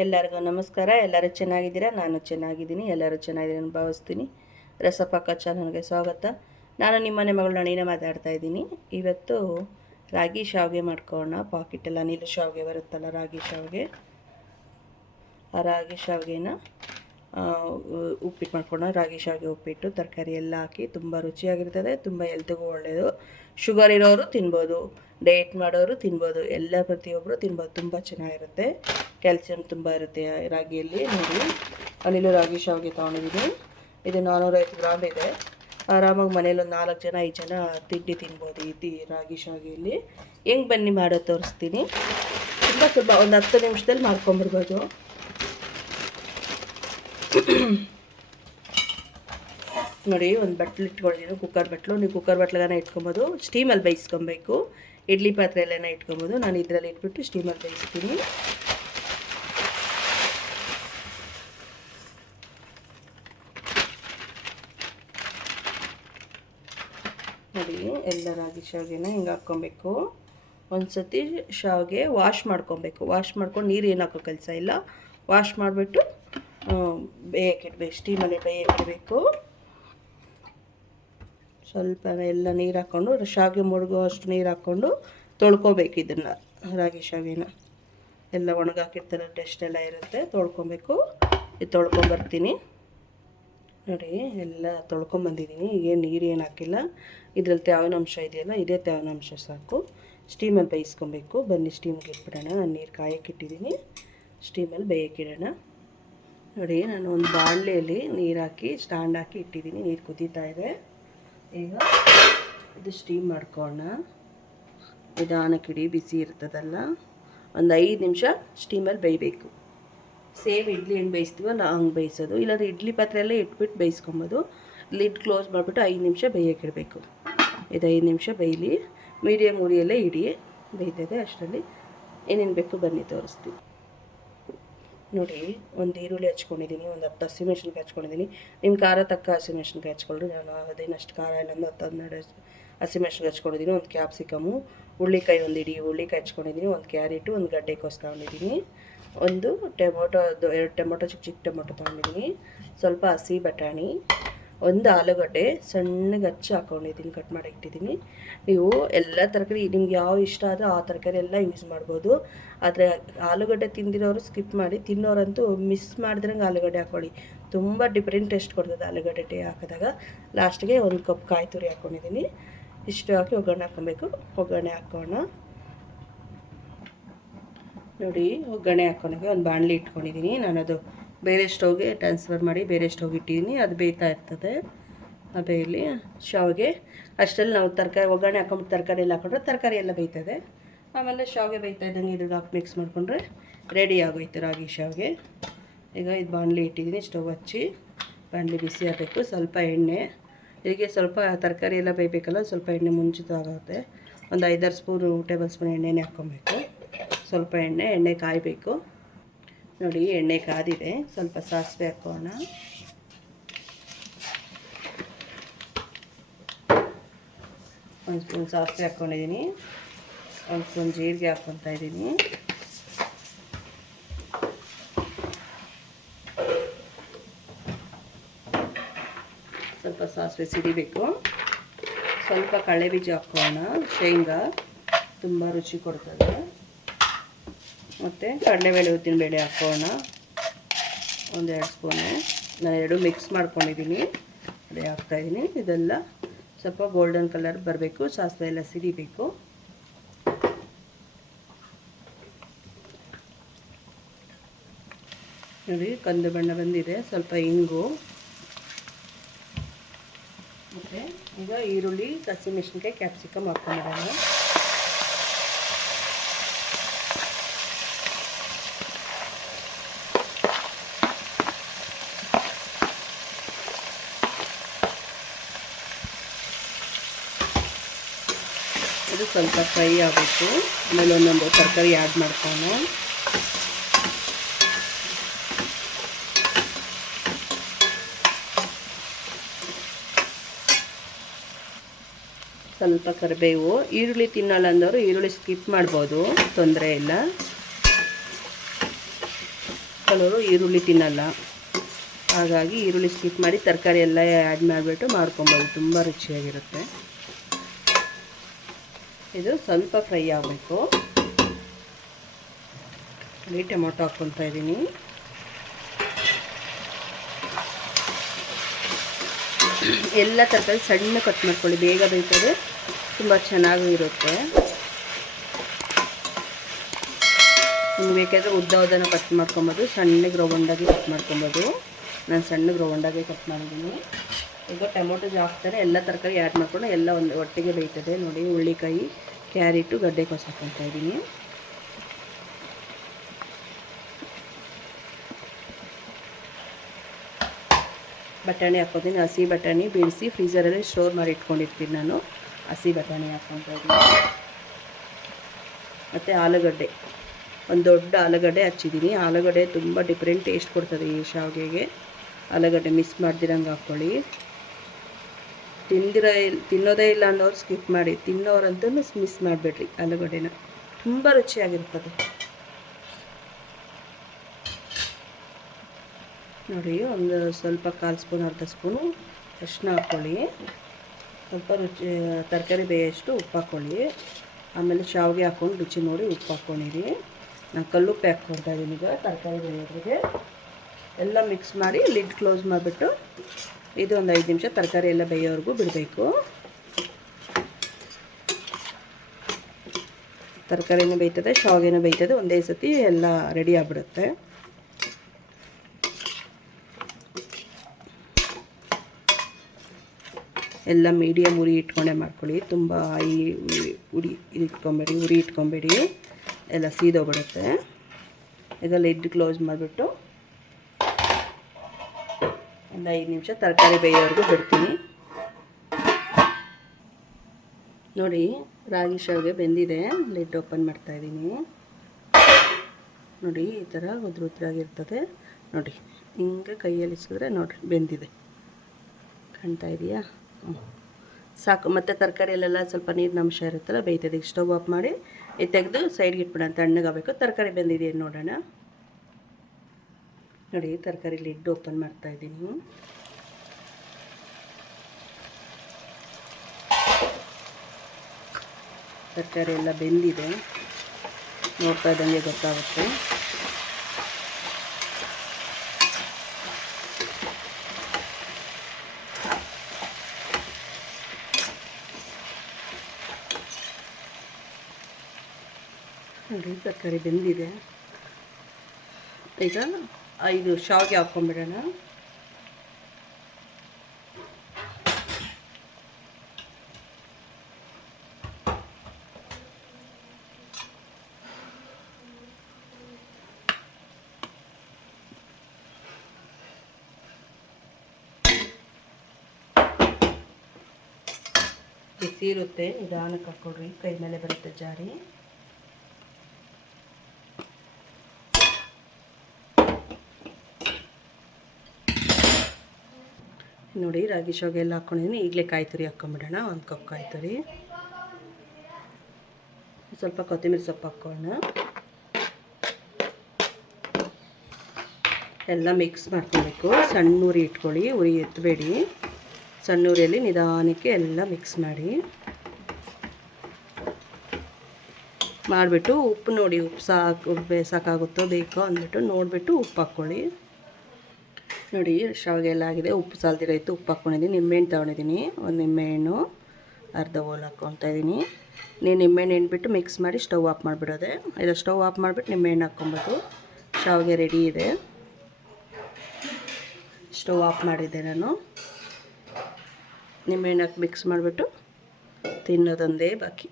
ಎಲ್ಲರಿಗೂ ನಮಸ್ಕಾರ. ಎಲ್ಲರೂ ಚೆನ್ನಾಗಿದ್ದೀರಾ? ನಾನು ಚೆನ್ನಾಗಿದ್ದೀನಿ. ಎಲ್ಲರೂ ಚೆನ್ನಾಗಿದ್ದೀನಿ ಅಂತ ಭಾವಿಸ್ತೀನಿ. ರಸಪಾಕ ಚಾನಲ್ಗೆ ಸ್ವಾಗತ. ನಾನು ನಿಮ್ಮನೆ ಮಗಳು ನಳೀನ ಮಾತಾಡ್ತಾ ಇದ್ದೀನಿ. ಇವತ್ತು ರಾಗಿ ಶಾವಿಗೆ ಮಾಡ್ಕೊಳ್ಳೋಣ. ಪಾಕೆಟೆಲ್ಲ ನೀರು ಶಾವಿಗೆ ಬರುತ್ತಲ್ಲ, ರಾಗಿ ಶಾವಿಗೆ. ಆ ರಾಗಿ ಶಾವಿಗೆನ ಉಪ್ಪಿಟ್ಟು ಮಾಡ್ಕೊಳ್ಳೋಣ. ರಾಗಿ ಶಾವಿಗೆ ಉಪ್ಪಿಟ್ಟು ತರಕಾರಿ ಎಲ್ಲ ಹಾಕಿ ತುಂಬ ರುಚಿಯಾಗಿರ್ತದೆ. ತುಂಬ ಹೆಲ್ತ್ಗೂ ಒಳ್ಳೆಯದು. ಶುಗರ್ ಇರೋರು ತಿನ್ಬೋದು, ಡಯಟ್ ಮಾಡೋರು ತಿನ್ಬೋದು, ಎಲ್ಲ ಪ್ರತಿಯೊಬ್ಬರು ತಿನ್ಬೋದು. ತುಂಬ ಚೆನ್ನಾಗಿರುತ್ತೆ. ಕ್ಯಾಲ್ಸಿಯಂ ತುಂಬ ಇರುತ್ತೆ ರಾಗಿಯಲ್ಲಿ. ನೋಡಿ, ಅಲ್ಲಿಲ್ಲೂ ರಾಗಿ ಶಾವಿಗೆ ತೊಗೊಂಡಿದ್ದೀನಿ. ಇದು 450 ಗ್ರಾಮ್ ಇದೆ. ಆರಾಮಾಗಿ ಮನೇಲಿ ಒಂದು 4 ಜನ 5 ಜನ ತಿಂಡಿ ತಿನ್ಬೋದು ಈ ರಾಗಿ ಶಾವಿಗೆಯಲ್ಲಿ. ಹೆಂಗೆ ಬನ್ನಿ ಮಾಡೋದು ತೋರಿಸ್ತೀನಿ. ತುಂಬ ಸ್ವಲ್ಪ ಒಂದು 10 ನಿಮಿಷದಲ್ಲಿ ಮಾಡ್ಕೊಂಬಿಡ್ಬೋದು. ನೋಡಿ, ಒಂದು ಬಟ್ಲು ಇಟ್ಕೊಂಡಿದ್ದೀನಿ, ಕುಕ್ಕರ್ ಬಟ್ಲು. ನೀವು ಕುಕ್ಕರ್ ಬಟ್ಲಗಾನ ಇಟ್ಕೊಬೋದು, ಸ್ಟೀಮಲ್ಲಿ ಬೇಯಿಸ್ಕೊಬೇಕು. ಇಡ್ಲಿ ಪಾತ್ರೆಯಲ್ಲೇನ ಇಟ್ಕೊಬೋದು. ನಾನು ಇದರಲ್ಲಿ ಇಟ್ಬಿಟ್ಟು ಸ್ಟೀಮಲ್ಲಿ ಬೇಯಿಸ್ತೀನಿ. ನೋಡಿ, ಎಲ್ಲ ರಾಗಿ ಶಾವಿಗೆನ ಹಿಂಗೆ ಹಾಕ್ಕೊಬೇಕು. ಒಂದು ಸತಿ ಶಾವಿಗೆ ವಾಶ್ ಮಾಡ್ಕೊಬೇಕು. ವಾಶ್ ಮಾಡ್ಕೊಂಡು ನೀರು ಏನು ಹಾಕೋ ಕೆಲಸ ಇಲ್ಲ. ವಾಶ್ ಮಾಡಿಬಿಟ್ಟು ಬೇಯಕ್ಕಿಡ್ಬೇಕು, ಸ್ಟೀಮಲ್ಲಿ ಬೇಯಕ್ಕಿಡಬೇಕು. ಸ್ವಲ್ಪ ಎಲ್ಲ ನೀರು ಹಾಕ್ಕೊಂಡು, ಶಾವಿಗೆ ಮುಳುಗೋ ಅಷ್ಟು ನೀರು ಹಾಕ್ಕೊಂಡು ತೊಳ್ಕೊಬೇಕು. ಇದನ್ನು ರಾಗಿ ಶಾವಿಗೆನ ಎಲ್ಲ ಒಣಗಾಕಿರ್ತಾರೆ, ಟೆಸ್ಟ್ ಎಲ್ಲ ಇರುತ್ತೆ. ತೊಳ್ಕೊಬೇಕು. ಇದು ತೊಳ್ಕೊಂಬರ್ತೀನಿ. ನೋಡಿ, ಎಲ್ಲ ತೊಳ್ಕೊಂಬಂದಿದ್ದೀನಿ. ಈಗೇನು ನೀರು ಏನು ಹಾಕಿಲ್ಲ. ಇದರಲ್ಲಿ ತೇವಿನ ಅಂಶ ಇದೆಯಲ್ಲ, ಇದೇ ತೇವಿನ ಅಂಶ ಸಾಕು. ಸ್ಟೀಮಲ್ಲಿ ಬೇಯಿಸ್ಕೊಬೇಕು. ಬನ್ನಿ ಸ್ಟೀಮ್ಗೆ ಇಟ್ಬಿಡೋಣ. ನಾನು ನೀರು ಕಾಯಕ್ಕಿಟ್ಟಿದ್ದೀನಿ, ಸ್ಟೀಮಲ್ಲಿ ಬೇಯಕ್ಕಿಡೋಣ. ನೋಡಿ, ನಾನು ಒಂದು ಬಾಣಲೆಯಲ್ಲಿ ನೀರು ಹಾಕಿ ಸ್ಟ್ಯಾಂಡ್ ಹಾಕಿ ಇಟ್ಟಿದ್ದೀನಿ. ನೀರು ಕುದೀತಾ ಇದೆ. ಈಗ ಇದು ಸ್ಟೀಮ್ ಮಾಡ್ಕೊಳ್ಳೋಣ. ನಿಧಾನಕ್ಕಿಡಿ, ಬಿಸಿ ಇರ್ತದಲ್ಲ. ಒಂದು 5 ನಿಮಿಷ ಸ್ಟೀಮಲ್ಲಿ ಬೇಯಬೇಕು. ಸೇಮ್ ಇಡ್ಲಿ ಹೆಂಗೆ ಬೇಯಿಸ್ತೀವಲ್ಲ ಹಂಗೆ ಬೇಯಿಸೋದು. ಇಲ್ಲಾಂದರೆ ಇಡ್ಲಿ ಪಾತ್ರೆಯಲ್ಲೇ ಇಟ್ಬಿಟ್ಟು ಬೇಯಿಸ್ಕೊಬೋದು. ಲಿಡ್ ಕ್ಲೋಸ್ ಮಾಡಿಬಿಟ್ಟು 5 ನಿಮಿಷ ಬೇಯಕ್ಕಿಡಬೇಕು. ಇದು 5 ನಿಮಿಷ ಬೇಯಲಿ. ಮೀಡಿಯಮ್ ಉರಿಯಲ್ಲೇ ಇಡಿ, ಬೇಯ್ತದೆ. ಅಷ್ಟರಲ್ಲಿ ಏನೇನು ಬೇಕು ಬನ್ನಿ ತೋರಿಸ್ತೀವಿ. ನೋಡಿ, ಒಂದು ಈರುಳ್ಳಿ ಹಚ್ಕೊಂಡಿದ್ದೀನಿ, ಒಂದು 10 ಹಸಿಮೆಣ್ಸಿನ್ಕಾಯಿ ಹಚ್ಕೊಂಡಿದ್ದೀನಿ. ನಿಮ್ಮ ಖಾರ ತಕ್ಕ ಹಸಿಮೆಣ್ಸಿನ್ಕಾಯಿ ಹಚ್ಕೊಳ್ರಿ. ನಾನು ಅದೇನಷ್ಟು ಖಾರ ಇಲ್ಲ, ಒಂದು 10-12 ಹಸಿಮೆಣ್ಸಿನ್ಕಾಯಿ ಹಚ್ಕೊಂಡಿದ್ದೀನಿ. ಒಂದು ಕ್ಯಾಪ್ಸಿಕಮು, ಹುಳ್ಳಿಕಾಯಿ, ಒಂದು ಇಡೀ ಹುಳ್ಳಿಕಾಯಿ ಹಚ್ಕೊಂಡಿದ್ದೀನಿ. ಒಂದು ಕ್ಯಾರೆಟು, ಒಂದು ಗಡ್ಡೆಕೋಸು ತೊಗೊಂಡಿದ್ದೀನಿ. ಒಂದು ಟೊಮೊಟೊ, 2 ಟೊಮೊಟೊ, ಚಿಕ್ಕ ಟೊಮೊಟೊ ತೊಗೊಂಡಿದ್ದೀನಿ. ಸ್ವಲ್ಪ ಹಸಿ ಬಟಾಣಿ, ಒಂದು ಆಲೂಗಡ್ಡೆ ಸಣ್ಣಗೆ ಹಚ್ಚಿ ಹಾಕ್ಕೊಂಡಿದ್ದೀನಿ, ಕಟ್ ಮಾಡಿ ಇಟ್ಟಿದ್ದೀನಿ. ನೀವು ಎಲ್ಲ ತರಕಾರಿ ನಿಮ್ಗೆ ಯಾವ ಇಷ್ಟ ಆದರೆ ಆ ತರಕಾರಿ ಎಲ್ಲ ಯೂಸ್ ಮಾಡ್ಬೋದು. ಆದರೆ ಆಲೂಗಡ್ಡೆ ತಿಂದಿರೋರು ಸ್ಕಿಪ್ ಮಾಡಿ, ತಿನ್ನೋರಂತೂ ಮಿಸ್ ಮಾಡಿದ್ರಂಗೆ ಆಲೂಗಡ್ಡೆ ಹಾಕ್ಕೊಳ್ಳಿ. ತುಂಬ ಡಿಫ್ರೆಂಟ್ ಟೇಸ್ಟ್ ಕೊಡ್ತದೆ ಆಲೂಗಡ್ಡೆ ಟೇ ಹಾಕಿದಾಗ. ಲಾಸ್ಟಿಗೆ 1 ಕಪ್ ಕಾಯಿ ತುರಿ ಹಾಕ್ಕೊಂಡಿದ್ದೀನಿ. ಇಷ್ಟು ಹಾಕಿ ಒಗ್ಗರಣೆ ಹಾಕ್ಕೊಬೇಕು. ಒಗ್ಗರಣೆ ಹಾಕೋಣ. ನೋಡಿ, ಒಗ್ಗರಣೆ ಹಾಕ್ಕೊಂಡಾಗ ಒಂದು ಬಾಣಲಿ ಇಟ್ಕೊಂಡಿದ್ದೀನಿ. ನಾನು ಅದು ಬೇರೆ ಸ್ಟವ್ಗೆ ಟ್ರಾನ್ಸ್ಫರ್ ಮಾಡಿ ಬೇರೆ ಸ್ಟವ್ಗೆ ಇಟ್ಟಿದ್ದೀನಿ. ಅದು ಬೇಯ್ತಾ ಇರ್ತದೆ. ಆ ಬೇಯಲಿ ಶಾವಿಗೆ ಅಷ್ಟರಲ್ಲಿ ನಾವು ತರಕಾರಿ ಒಗ್ಗರಣೆ ಹಾಕ್ಕೊಂಬಿಟ್ಟು ತರಕಾರಿ ಎಲ್ಲ ಹಾಕೊಂಡ್ರೆ ತರಕಾರಿ ಎಲ್ಲ ಬೇಯ್ತದೆ. ಆಮೇಲೆ ಶಾವಿಗೆ ಬೇಯ್ತಾ ಇದ್ದಂಗೆ ಇದ್ರಿಗೆ ಹಾಕಿ ಮಿಕ್ಸ್ ಮಾಡಿಕೊಂಡ್ರೆ ರೆಡಿ ಆಗೋಯ್ತು ರಾಗಿ ಶಾವಿಗೆ. ಈಗ ಇದು ಬಾಣಲಿ ಇಟ್ಟಿದ್ದೀನಿ. ಸ್ಟವ್ ಹಚ್ಚಿ ಬಾಣಲಿ ಬಿಸಿ ಆಗಬೇಕು. ಸ್ವಲ್ಪ ಎಣ್ಣೆ, ಹೀಗೆ ಸ್ವಲ್ಪ ತರಕಾರಿ ಎಲ್ಲ ಬೇಯಬೇಕಲ್ಲ, ಸ್ವಲ್ಪ ಎಣ್ಣೆ ಮುಂಚಿತವಾಗುತ್ತೆ. ಒಂದು 5-6 ಸ್ಪೂನು ಟೇಬಲ್ ಸ್ಪೂನ್ ಎಣ್ಣೆನೇ ಹಾಕ್ಕೊಬೇಕು. ಸ್ವಲ್ಪ ಎಣ್ಣೆ ಕಾಯಬೇಕು. ನೋಡಿ, ಎಣ್ಣೆ ಕಾದಿದೆ. ಸ್ವಲ್ಪ ಸಾಸಿವೆ ಹಾಕೋಣ. ಒಂದು ಸ್ಪೂನ್ ಸಾಸಿವೆ ಹಾಕ್ಕೊಂಡಿದ್ದೀನಿ. ಒಂದು ಸ್ಪೂನ್ ಜೀರಿಗೆ ಹಾಕ್ಕೊತಾ ಇದ್ದೀನಿ. ಸ್ವಲ್ಪ ಸಾಸಿವೆ ಸಿಡಿಬೇಕು. ಸ್ವಲ್ಪ ಕಡಲೆ ಬೀಜ ಹಾಕೋಣ. ಶೇಂಗಾ ತುಂಬ ರುಚಿ ಕೊಡ್ತದೆ. ಮತ್ತು ಕಡಲೆಬೇಳೆ, ಉದ್ದಿನಬೇಳೆ ಹಾಕೋಣ. 1-2 ಸ್ಪೂನು. ನಾನು 2 ಮಿಕ್ಸ್ ಮಾಡ್ಕೊಂಡಿದ್ದೀನಿ, ಅದೇ ಹಾಕ್ತಾಯಿದ್ದೀನಿ. ಇದೆಲ್ಲ ಸ್ವಲ್ಪ ಗೋಲ್ಡನ್ ಕಲರ್ ಬರಬೇಕು. ಸಾಸಿವೆ ಎಲ್ಲ ಸಿಡಿಬೇಕು. ನೋಡಿ, ಕಂದು ಬಣ್ಣ ಬಂದಿದೆ. ಸ್ವಲ್ಪ ಇಂಗು. ಮತ್ತು ಈಗ ಈರುಳ್ಳಿ, ಹಸಿಮೆಣಸಿನ್ಕಾಯಿ, ಕ್ಯಾಪ್ಸಿಕಮ್ ಹಾಕ್ಕೊಂಡಿರೋಣ. ಇದು ಸ್ವಲ್ಪ ಫ್ರೈ ಆಗಬೇಕು. ಆಮೇಲೆ ಒಂದೊಂದು ತರಕಾರಿ ಆ್ಯಡ್ ಮಾಡ್ಕೊಂಡು ಸ್ವಲ್ಪ ಕರಿಬೇವು. ಈರುಳ್ಳಿ ತಿನ್ನಲ್ಲ ಅಂದವರು ಈರುಳ್ಳಿ ಸ್ಕಿಪ್ ಮಾಡ್ಬೋದು, ತೊಂದರೆ ಇಲ್ಲ. ಕೆಲವರು ಈರುಳ್ಳಿ ತಿನ್ನಲ್ಲ, ಹಾಗಾಗಿ ಈರುಳ್ಳಿ ಸ್ಕಿಪ್ ಮಾಡಿ ತರಕಾರಿ ಎಲ್ಲ ಆ್ಯಡ್ ಮಾಡಿಬಿಟ್ಟು ಮಾಡ್ಕೊಬೋದು, ತುಂಬ ರುಚಿಯಾಗಿರುತ್ತೆ. ಇದು ಸ್ವಲ್ಪ ಫ್ರೈ ಆಗಬೇಕು. ಇಲ್ಲಿ ಟೊಮೊಟೊ ಹಾಕ್ಕೊತಾ ಇದ್ದೀನಿ. ಎಲ್ಲ ತರಕಾರಿ ಸಣ್ಣ ಕಟ್ ಮಾಡ್ಕೊಳ್ಳಿ, ಬೇಗ ಬೇಯ್ತದೆ, ತುಂಬ ಚೆನ್ನಾಗೂ ಇರುತ್ತೆ. ನಿಮ್ಗೆ ಬೇಕಾದರೆ ಉದ್ದನ ಕಟ್ ಮಾಡ್ಕೊಬೋದು, ಸಣ್ಣಗೆ ರೌಂಡಾಗಿ ಕಟ್ ಮಾಡ್ಕೊಬೋದು. ನಾನು ಸಣ್ಣಗೆ ರೌಂಡಾಗಿ ಕಟ್ ಮಾಡಿದ್ದೀನಿ. ಈಗ ಟೊಮೊಟೊ ಹಾಕ್ತಾರೆ, ಎಲ್ಲ ತರಕಾರಿ ಆ್ಯಡ್ ಮಾಡ್ಕೊಂಡು ಎಲ್ಲ ಒಂದು ಒಟ್ಟಿಗೆ ಬೇಯ್ತದೆ. ನೋಡಿ, ಹುಳ್ಳಿಕಾಯಿ, ಕ್ಯಾರೆಟು, ಗಡ್ಡೆಕೋಸು ಹಾಕ್ಕೊತಾ ಇದ್ದೀನಿ. ಬಟಾಣಿ ಹಾಕ್ಕೊತೀನಿ. ಹಸಿ ಬಟಾಣಿ ಬೀಳಿಸಿ ಫ್ರೀಝರಲ್ಲಿ ಸ್ಟೋರ್ ಮಾಡಿ ಇಟ್ಕೊಂಡಿರ್ತೀನಿ ನಾನು. ಹಸಿ ಬಟಾಣಿ ಹಾಕ್ಕೊತಾ ಇದ್ದೀನಿ. ಮತ್ತು ಆಲೂಗಡ್ಡೆ, ಒಂದು ದೊಡ್ಡ ಆಲೂಗಡ್ಡೆ ಹಚ್ಚಿದ್ದೀನಿ. ಆಲೂಗಡ್ಡೆ ತುಂಬ ಡಿಫ್ರೆಂಟ್ ಟೇಸ್ಟ್ ಕೊಡ್ತದೆ ಈ ಶಾವಿಗೆಗೆ. ಆಲೂಗಡ್ಡೆ ಮಿಸ್ ಮಾಡ್ದಿರಂಗೆ ಹಾಕ್ಕೊಳ್ಳಿ. ತಿನ್ನೋದೇ ಇಲ್ಲ ಅನ್ನೋರು ಸ್ಕಿಪ್ ಮಾಡಿ, ತಿನ್ನೋರಂತೂ ಮಿಸ್ ಮಾಡಿಬಿಡ್ರಿ ಆಲೂಗಡ್ಡೆನ, ತುಂಬ ರುಚಿಯಾಗಿರ್ತದೆ. ನೋಡಿ, ಒಂದು ಸ್ವಲ್ಪ 1/4 ಸ್ಪೂನ್ ಅರ್ಧ ಸ್ಪೂನು ಅರಿಶಿನ ಹಾಕ್ಕೊಳ್ಳಿ. ಸ್ವಲ್ಪ ರುಚಿ ತರಕಾರಿ ಬೇಯಷ್ಟು ಉಪ್ಪು ಹಾಕ್ಕೊಳ್ಳಿ. ಆಮೇಲೆ ಶಾವಿಗೆ ಹಾಕ್ಕೊಂಡು ರುಚಿ ನೋಡಿ ಉಪ್ಪು ಹಾಕ್ಕೊಂಡಿರಿ. ನಾನು ಕಲ್ಲುಪ್ಪು ಹಾಕ್ಕೊಳ್ತಾ ಇದ್ದೀನಿ. ಈಗ ತರಕಾರಿ ಬೇಯೋದ್ರಿಗೆ ಎಲ್ಲ ಮಿಕ್ಸ್ ಮಾಡಿ ಲಿಡ್ ಕ್ಲೋಸ್ ಮಾಡಿಬಿಟ್ಟು ಇದು ಒಂದು 5 ನಿಮಿಷ ತರಕಾರಿ ಎಲ್ಲ ಬೇಯೋವರೆಗೂ ಬಿಡಬೇಕು. ತರಕಾರಿನೂ ಬೇಯ್ತದೆ, ಶಾವಿಗೆನೂ ಬೇಯ್ತದೆ, ಒಂದೇ ಸತಿ ಎಲ್ಲ ರೆಡಿ ಆಗಿಬಿಡುತ್ತೆ. ಎಲ್ಲ ಮೀಡಿಯಮ್ ಉರಿ ಇಟ್ಕೊಂಡೇ ಮಾಡ್ಕೊಳ್ಳಿ, ತುಂಬ ಉರಿ ಇಟ್ಕೊಬೇಡಿ, ಎಲ್ಲ ಸೀದೋಗ್ಬಿಡುತ್ತೆ. ಈಗ ಲಿಡ್ ಕ್ಲೋಸ್ ಮಾಡಿಬಿಟ್ಟು ಒಂದು 5 ನಿಮಿಷ ತರಕಾರಿ ಬೇಯೋವರೆಗೂ ಬಿಡ್ತೀನಿ. ನೋಡಿ, ರಾಗಿ ಶಾವಿಗೆ ಬೆಂದಿದೆ. ಲಿಡ್ ಓಪನ್ ಮಾಡ್ತಾಯಿದ್ದೀನಿ. ನೋಡಿ, ಈ ಥರ ಉದ್ರಾಗಿರ್ತದೆ. ನೋಡಿ, ಹಿಂಗೆ ಕೈಯಲ್ಲಿ ಇಸಿದ್ರೆ ನೋಡಿ ಬೆಂದಿದೆ, ಕಾಣ್ತಾ ಇದೆಯಾ? ಸಾಕು. ಮತ್ತು ತರಕಾರಿಯಲ್ಲೆಲ್ಲ ಸ್ವಲ್ಪ ನೀರಿನ ಅಂಶ ಇರುತ್ತಲ್ಲ, ಬೇಯ್ತದೆ. ಈಗ ಸ್ಟವ್ ಆಫ್ ಮಾಡಿ ಇದು ತೆಗೆದು ಸೈಡ್ಗೆ ಇಟ್ಬಿಡೋಣ, ತಣ್ಣಗಾಗಬೇಕು. ತರಕಾರಿ ಬೆಂದಿದೆಯೇನು ನೋಡೋಣ. ನೋಡಿ, ತರಕಾರಿ ಲಿಡ್ ಓಪನ್ ಮಾಡ್ತಾಯಿದ್ದೀನಿ. ತರಕಾರಿ ಎಲ್ಲ ಬೆಂದಿದೆ, ನೋಡ್ತಾ ಇದ್ದಂಗೆ ಗೊತ್ತಾಗುತ್ತೆ. ನೋಡಿ, ತರಕಾರಿ ಬೆಂದಿದೆ. ಈಗ 5 ಶಾವಿಗೆ ಹಾಕ್ಕೊಂಬಿಡೋಣ. ಬಿಸಿ ಇರುತ್ತೆ, ನಿಧಾನಕ್ಕೆ ಹಾಕ್ಕೊಡ್ರಿ, ಕೈ ಮೇಲೆ ಬರುತ್ತೆ ಜಾರಿ. ನೋಡಿ, ರಾಗಿ ಶಾವಿಗೆ ಎಲ್ಲ ಹಾಕ್ಕೊಂಡಿದ್ದೀನಿ. ಈಗಲೇ ಕಾಯಿ ತುರಿ ಹಾಕ್ಕೊಂಬಿಡೋಣ. 1 ಕಪ್ ಕಾಯಿ ತುರಿ, ಸ್ವಲ್ಪ ಕೊತ್ತಂಬರಿ ಸೊಪ್ಪು ಹಾಕ್ಕೊಳ್ಳೋಣ. ಎಲ್ಲ ಮಿಕ್ಸ್ ಮಾಡ್ಕೊಬೇಕು. ಸಣ್ಣ ಉರಿ ಇಟ್ಕೊಳ್ಳಿ, ಉರಿ ಎತ್ತಬೇಡಿ. ಸಣ್ಣ ಉರಿಯಲ್ಲಿ ನಿಧಾನಕ್ಕೆ ಎಲ್ಲ ಮಿಕ್ಸ್ ಮಾಡಿಬಿಟ್ಟು ಉಪ್ಪು ನೋಡಿ, ಉಪ್ಪು ಸಾಕಾಗುತ್ತೋ ಬೇಕೋ ಅಂದ್ಬಿಟ್ಟು ನೋಡಿಬಿಟ್ಟು ಉಪ್ಪು ಹಾಕ್ಕೊಳ್ಳಿ. ನೋಡಿ, ಶಾವಿಗೆ ಎಲ್ಲ ಆಗಿದೆ. ಉಪ್ಪು ಸಾಲ್ದಿರ ಇತ್ತು, ಉಪ್ಪು ಹಾಕ್ಕೊಂಡಿದ್ದೀನಿ. ನಿಂಬೆಹಣ್ಣು ತೊಗೊಂಡಿದ್ದೀನಿ, ಒಂದು ನಿಂಬೆಹಣ್ಣು ಅರ್ಧ ಹೋಲ್ ಹಾಕ್ಕೊತಾ ಇದ್ದೀನಿ. ನೀವು ನಿಂಬೆಹಣ್ಣು ಹಿಂಡ್ಬಿಟ್ಟು ಮಿಕ್ಸ್ ಮಾಡಿ ಸ್ಟವ್ ಆಫ್ ಮಾಡಿಬಿಡೋದೆ. ಇಲ್ಲ, ಸ್ಟವ್ ಆಫ್ ಮಾಡಿಬಿಟ್ಟು ನಿಂಬೆಹಣ್ಣು ಹಾಕ್ಕೊಬೋದು. ಶಾವಿಗೆ ರೆಡಿ ಇದೆ. ಸ್ಟವ್ ಆಫ್ ಮಾಡಿದ್ದೆ ನಾನು. ನಿಂಬೆಹಣ್ಣು ಹಾಕಿ ಮಿಕ್ಸ್ ಮಾಡಿಬಿಟ್ಟು ತಿನ್ನೋದೊಂದೇ ಬಾಕಿ.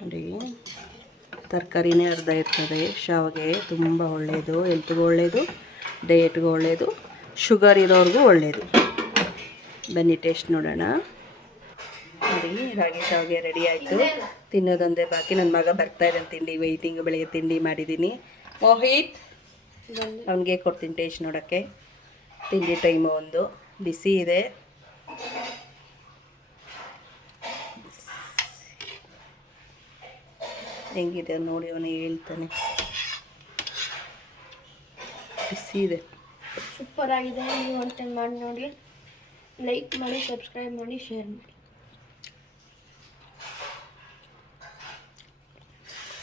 ನೋಡಿ, ತರಕಾರಿನೇ ಅರ್ಧ ಇರ್ತದೆ. ಶಾವಿಗೆ ತುಂಬ ಒಳ್ಳೆಯದು, ಹೆಲ್ತ್ಗೂ ಒಳ್ಳೆಯದು, ಡಯಟ್ಗೂ ಒಳ್ಳೆಯದು, ಶುಗರ್ ಇರೋರಿಗೂ ಒಳ್ಳೆಯದು. ಬನ್ನಿ ಟೇಸ್ಟ್ ನೋಡೋಣ. ನೋಡಿ, ರಾಗಿ ಶಾವಿಗೆ ರೆಡಿ ಆಯಿತು. ತಿನ್ನೋದೊಂದೇ ಬಾಕಿ. ನನ್ನ ಮಗ ಬರ್ತಾಯಿದ್ದಾನೆ ತಿಂಡಿ ವೆಯ್ಟಿಂಗ್. ಬೆಳಗ್ಗೆ ತಿಂಡಿ ಮಾಡಿದ್ದೀನಿ. ಮೋಹಿತ್, ಅವನಿಗೆ ಕೊಡ್ತೀನಿ ಟೇಸ್ಟ್ ನೋಡೋಕ್ಕೆ. ತಿಂಡಿ ಟೈಮು ಒಂದು ಬಿಸಿ ಇದೆ. ಹೆಂಗಿದೆ ನೋಡಿ, ಅವನು ಹೇಳ್ತಾನೆ. ಬಿಸಿ ಇದೆ, ಸೂಪರ್ ಆಗಿದೆ. ನೀವು ಒಂದು ಟೈಮ್ ಮಾಡಿ ನೋಡಿ, ಲೈಕ್ ಮಾಡಿ, ಸಬ್ಸ್ಕ್ರೈಬ್ ಮಾಡಿ, ಶೇರ್ ಮಾಡಿ.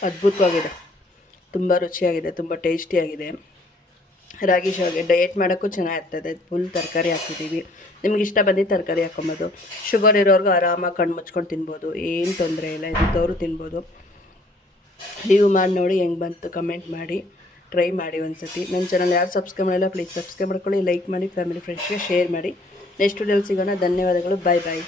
ಅದ್ಭುತವಾಗಿದೆ, ತುಂಬ ರುಚಿಯಾಗಿದೆ, ತುಂಬ ಟೇಸ್ಟಿಯಾಗಿದೆ. ರಾಗಿ ಶಾವಿಗೆ ಡಯಟ್ ಮಾಡೋಕ್ಕೂ ಚೆನ್ನಾಗಿರ್ತದೆ. ಫುಲ್ ತರಕಾರಿ ಹಾಕಿದ್ದೀವಿ. ನಿಮ್ಗೆ ಇಷ್ಟ ಬಂದಿದ್ದು ತರಕಾರಿ ಹಾಕೊಬೋದು. ಶುಗರ್ ಇರೋರ್ಗೂ ಆರಾಮಾಗಿ ಕಣ್ಣು ಮುಚ್ಕೊಂಡು ತಿನ್ಬೋದು, ಏನು ತೊಂದರೆ ಇಲ್ಲ. ಇದ್ದವರು ತಿನ್ಬೋದು. ನೀವು ಮಾಡಿ ನೋಡಿ, ಹೆಂಗೆ ಬಂತು ಕಮೆಂಟ್ ಮಾಡಿ, ಟ್ರೈ ಮಾಡಿ ಒಂದ್ಸತಿ. ನನ್ನ ಚಾನಲ್ ಯಾರು ಸಬ್ಸ್ಕ್ರೈಬ್ ಮಾಡಿಲ್ಲ ಪ್ಲೀಸ್ ಸಬ್ಸ್ಕ್ರೈಬ್ ಮಾಡ್ಕೊಳ್ಳಿ, ಲೈಕ್ ಮಾಡಿ, ಫ್ಯಾಮಿಲಿ ಫ್ರೆಂಡ್ಸ್ಗೆ ಶೇರ್ ಮಾಡಿ. ನೆಕ್ಸ್ಟ್ ವಿಡಿಯೋಲಿ ಸಿಗೋಣ. ಧನ್ಯವಾದಗಳು. ಬಾಯ್ ಬಾಯ್.